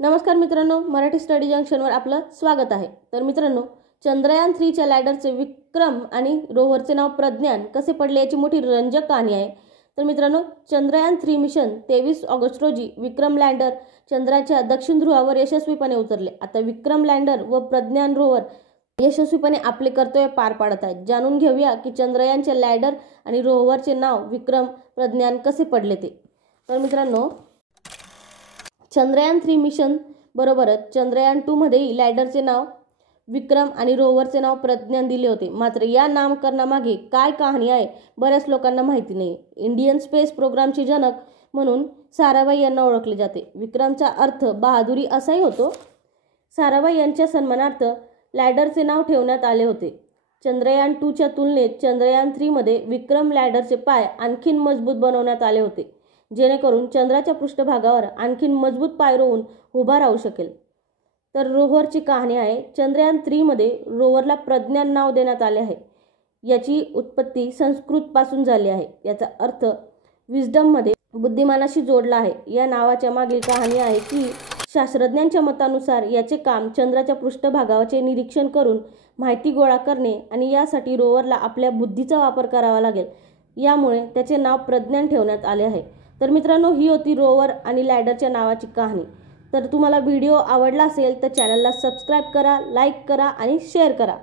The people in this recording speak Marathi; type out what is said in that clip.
नमस्कार मित्रांनो, मराठी स्टडी जंक्शनवर आपलं स्वागत आहे। तर मित्रांनो, चंद्रयान 3 च्या लँडरचे विक्रम आणि रोव्हरचे नाव प्रज्ञान कसे पडले याची मोठी रंजक कहाणी आहे। तर मित्रांनो, चंद्रयान 3 मिशन 23 ऑगस्ट रोजी विक्रम लँडर चंद्राच्या दक्षिण ध्रुवावर यशस्वीपणे उतरले। आता विक्रम लँडर व प्रज्ञान रोव्हर यशस्वीपणे आपले कर्तव्य पार पाडत आहेत। जाणून घेऊया की चंद्रयानच्या लँडर आणि रोव्हरचे नाव विक्रम प्रज्ञान कसे पडले ते। तर मित्रांनो, चंद्रयान 3 मिशन बरोबरच चंद्रयान 2 मध्ये लँडरचे नाव विक्रम आणि रोव्हरचे नाव प्रज्ञान दिले होते। मात्र या नामकरणामागे काय कहाणी आहे बऱ्याच लोकांना माहिती नाही। इंडियन स्पेस प्रोग्रामचे जनक म्हणून साराभाई यांना ओळखले जाते। विक्रमचा अर्थ बहादुरी असाही होतो। साराभाई यांच्या सन्मानार्थ लँडरचे नाव ठेवण्यात आले होते। चंद्रयान 2 च्या तुलनेत चंद्रयान 3 मध्ये विक्रम लँडरचे पाय आणखीन मजबूत बनवण्यात आले होते, जेणेकरून चंद्राच्या पृष्ठभागावर आणखीन मजबूत पाय रोवून उभा राहू शकेल। तर रोव्हरची कहाणी आहे। चंद्रयान 3 मध्ये रोव्हरला प्रज्ञान नाव देण्यात आले आहे। याची उत्पत्ती संस्कृत पासून झाली आहे। याचा अर्थ विजडम मध्ये बुद्धिमानाशी जोडला आहे। या नावाच्या मागील कहाणी आहे की शास्त्रज्ञांच्या मतानुसार याचे काम चंद्राच्या पृष्ठभागाचे निरीक्षण करून माहिती गोळा करणे आणि यासाठी रोव्हरला आपल्या बुद्धीचा वापर करावा लागेल। यामुळे त्याचे नाव प्रज्ञान ठेवण्यात आले आहे। तर मित्रांनो, ही होती रोव्हर आणि लँडरच्या नावाची कहाणी। तर तुम्हाला व्हिडिओ आवडला असेल तर चॅनलला सबस्क्राइब करा, लाईक करा आणि शेअर करा।